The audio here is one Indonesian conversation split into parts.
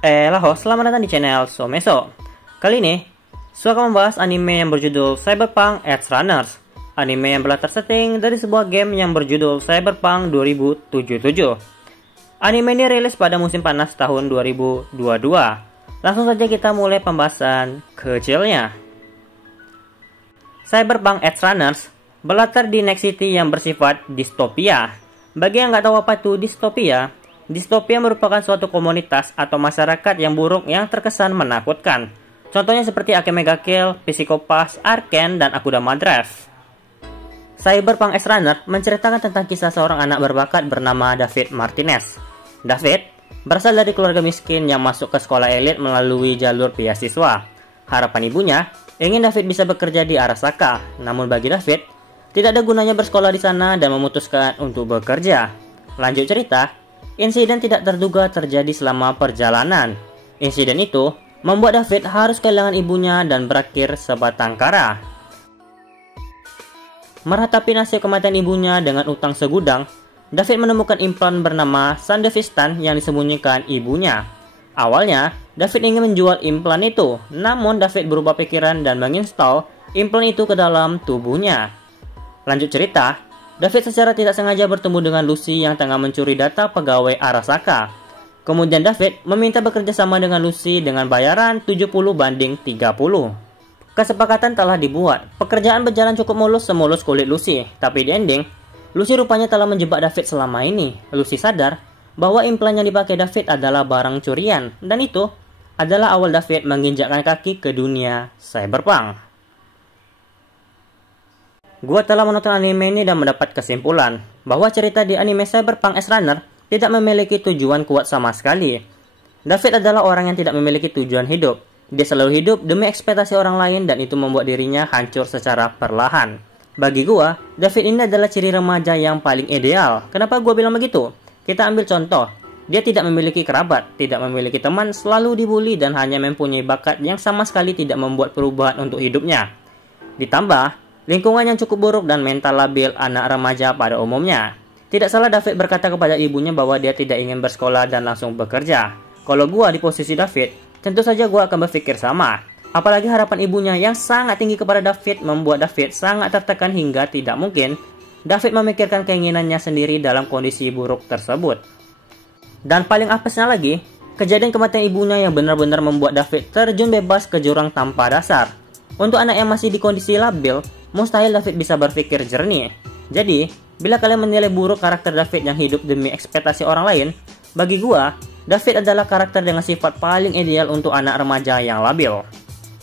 Halo, selamat datang di channel Someso. Kali ini, saya akan membahas anime yang berjudul Cyberpunk Edge Runners. Anime yang berlatar setting dari sebuah game yang berjudul Cyberpunk 2077. Anime ini rilis pada musim panas tahun 2022. Langsung saja kita mulai pembahasan kecilnya. Cyberpunk Edge Runners berlatar di Next City yang bersifat distopia. Bagi yang nggak tahu apa itu distopia, distopia merupakan suatu komunitas atau masyarakat yang buruk yang terkesan menakutkan. Contohnya seperti Akeme ga Kill, Psycho-Pass, Arcane, dan Akudama Drive. Cyberpunk Edge Runner menceritakan tentang kisah seorang anak berbakat bernama David Martinez. David berasal dari keluarga miskin yang masuk ke sekolah elit melalui jalur beasiswa. Harapan ibunya ingin David bisa bekerja di Arasaka, namun bagi David tidak ada gunanya bersekolah di sana dan memutuskan untuk bekerja. Lanjut cerita, insiden tidak terduga terjadi selama perjalanan. Insiden itu membuat David harus kehilangan ibunya dan berakhir sebatang kara. Meratapi nasib kematian ibunya dengan utang segudang, David menemukan implan bernama Sandevistan yang disembunyikan ibunya. Awalnya, David ingin menjual implan itu, namun David berubah pikiran dan menginstal implan itu ke dalam tubuhnya. Lanjut cerita, David secara tidak sengaja bertemu dengan Lucy yang tengah mencuri data pegawai Arasaka. Kemudian David meminta bekerja sama dengan Lucy dengan bayaran 70/30. Kesepakatan telah dibuat. Pekerjaan berjalan cukup mulus semulus kulit Lucy. Tapi di ending, Lucy rupanya telah menjebak David selama ini. Lucy sadar bahwa implan yang dipakai David adalah barang curian. Dan itu adalah awal David menginjakkan kaki ke dunia cyberpunk. Gua telah menonton anime ini dan mendapat kesimpulan bahwa cerita di anime Cyberpunk Edge Runner tidak memiliki tujuan kuat sama sekali. David adalah orang yang tidak memiliki tujuan hidup. Dia selalu hidup demi ekspektasi orang lain dan itu membuat dirinya hancur secara perlahan. Bagi gua, David ini adalah ciri remaja yang paling ideal. Kenapa gua bilang begitu? Kita ambil contoh. Dia tidak memiliki kerabat, tidak memiliki teman, selalu dibully dan hanya mempunyai bakat yang sama sekali tidak membuat perubahan untuk hidupnya. Ditambah lingkungan yang cukup buruk dan mental labil anak remaja pada umumnya. Tidak salah David berkata kepada ibunya bahwa dia tidak ingin bersekolah dan langsung bekerja. Kalau gua di posisi David, tentu saja gua akan berpikir sama. Apalagi harapan ibunya yang sangat tinggi kepada David membuat David sangat tertekan hingga tidak mungkin David memikirkan keinginannya sendiri dalam kondisi buruk tersebut. Dan paling apesnya lagi, kejadian kematian ibunya yang benar-benar membuat David terjun bebas ke jurang tanpa dasar. Untuk anak yang masih di kondisi labil, mustahil David bisa berpikir jernih. Jadi, bila kalian menilai buruk karakter David yang hidup demi ekspektasi orang lain, bagi gua, David adalah karakter dengan sifat paling ideal untuk anak remaja yang labil.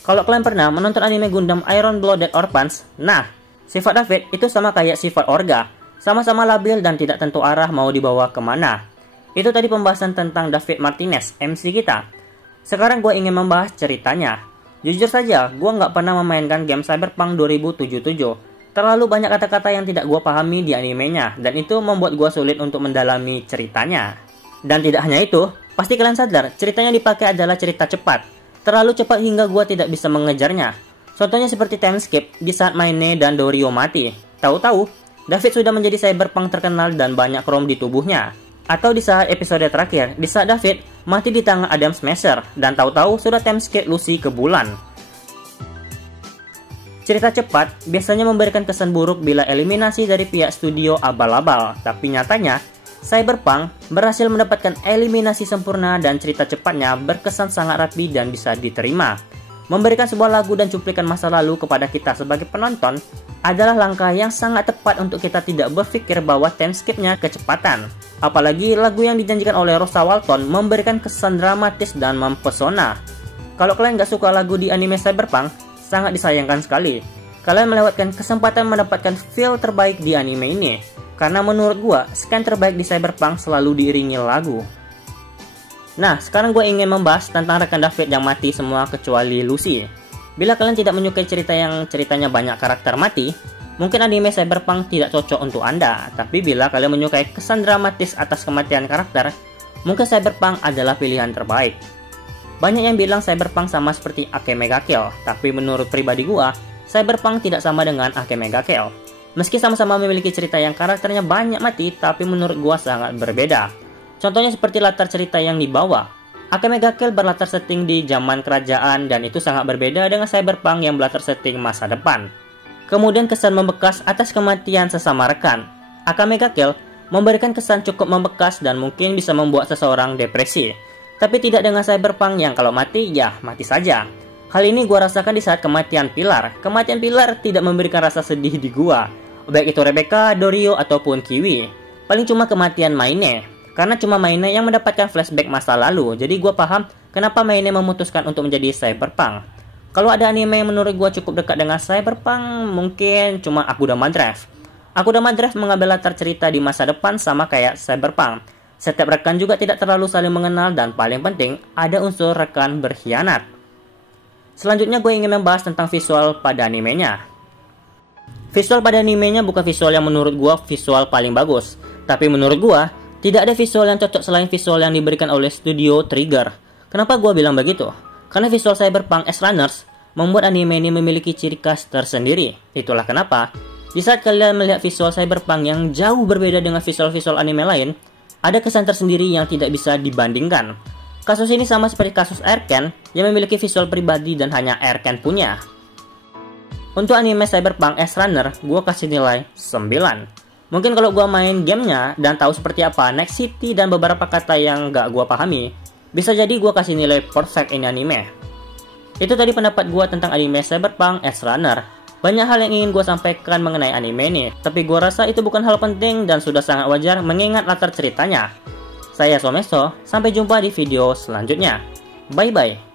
Kalau kalian pernah menonton anime Gundam Iron Blooded Orphans, nah, sifat David itu sama kayak sifat Orga, sama-sama labil dan tidak tentu arah mau dibawa kemana. Itu tadi pembahasan tentang David Martinez, MC kita. Sekarang gua ingin membahas ceritanya. Jujur saja, gue nggak pernah memainkan game Cyberpunk 2077. Terlalu banyak kata-kata yang tidak gue pahami di animenya, dan itu membuat gue sulit untuk mendalami ceritanya. Dan tidak hanya itu, pasti kalian sadar, ceritanya dipakai adalah cerita cepat. Terlalu cepat hingga gue tidak bisa mengejarnya. Contohnya seperti time skip di saat Maine dan Dorio mati. Tahu-tahu, David sudah menjadi cyberpunk terkenal dan banyak chrome di tubuhnya. Atau di saat episode terakhir, di saat David mati di tangan Adam Smasher, dan tahu-tahu sudah time skip Lucy ke bulan. Cerita cepat biasanya memberikan kesan buruk bila eliminasi dari pihak studio abal-abal, tapi nyatanya, Cyberpunk berhasil mendapatkan eliminasi sempurna dan cerita cepatnya berkesan sangat rapi dan bisa diterima. Memberikan sebuah lagu dan cuplikan masa lalu kepada kita sebagai penonton adalah langkah yang sangat tepat untuk kita tidak berpikir bahwa time skipnya kecepatan. Apalagi lagu yang dijanjikan oleh Rosa Walton memberikan kesan dramatis dan mempesona. Kalau kalian gak suka lagu di anime Cyberpunk, sangat disayangkan sekali. Kalian melewatkan kesempatan mendapatkan feel terbaik di anime ini. Karena menurut gua, scan terbaik di Cyberpunk selalu diiringi lagu. Nah, sekarang gue ingin membahas tentang rekan David yang mati semua kecuali Lucy. Bila kalian tidak menyukai cerita yang ceritanya banyak karakter mati, mungkin anime Cyberpunk tidak cocok untuk Anda. Tapi bila kalian menyukai kesan dramatis atas kematian karakter, mungkin Cyberpunk adalah pilihan terbaik. Banyak yang bilang Cyberpunk sama seperti Akeme ga Kill, tapi menurut pribadi gua, Cyberpunk tidak sama dengan Akeme ga Kill. Meski sama-sama memiliki cerita yang karakternya banyak mati, tapi menurut gua sangat berbeda. Contohnya seperti latar cerita yang dibawa. Akame ga Kill berlatar setting di zaman kerajaan dan itu sangat berbeda dengan Cyberpunk yang berlatar setting masa depan. Kemudian kesan membekas atas kematian sesama rekan. Akame ga Kill memberikan kesan cukup membekas dan mungkin bisa membuat seseorang depresi. Tapi tidak dengan Cyberpunk yang kalau mati, ya mati saja. Hal ini gua rasakan di saat kematian Pilar. Kematian Pilar tidak memberikan rasa sedih di gua, baik itu Rebecca, Dorio, ataupun Kiwi. Paling cuma kematian Maine, karena cuma Maine yang mendapatkan flashback masa lalu. Jadi gua paham kenapa Maine memutuskan untuk menjadi Cyberpunk. Kalau ada anime yang menurut gua cukup dekat dengan Cyberpunk, mungkin cuma Akudama Drive. Akudama Drive mengambil latar cerita di masa depan sama kayak Cyberpunk. Setiap rekan juga tidak terlalu saling mengenal dan paling penting, ada unsur rekan berkhianat. Selanjutnya gue ingin membahas tentang visual pada animenya. Visual pada animenya bukan visual yang menurut gue visual paling bagus. Tapi menurut gue, tidak ada visual yang cocok selain visual yang diberikan oleh studio Trigger. Kenapa gue bilang begitu? Karena visual Cyberpunk Edgerunners membuat anime ini memiliki ciri khas tersendiri. Itulah kenapa, di saat kalian melihat visual Cyberpunk yang jauh berbeda dengan visual-visual anime lain, ada kesan tersendiri yang tidak bisa dibandingkan. Kasus ini sama seperti kasus Arkane yang memiliki visual pribadi dan hanya Arkane punya. Untuk anime Cyberpunk Edgerunner, gue kasih nilai 9. Mungkin kalau gue main gamenya dan tahu seperti apa Next City dan beberapa kata yang gak gue pahami, bisa jadi gue kasih nilai perfect ini anime. Itu tadi pendapat gue tentang anime Cyberpunk Edgerunner. Banyak hal yang ingin gue sampaikan mengenai anime ini, tapi gue rasa itu bukan hal penting dan sudah sangat wajar mengingat latar ceritanya. Saya Someso, sampai jumpa di video selanjutnya. Bye-bye.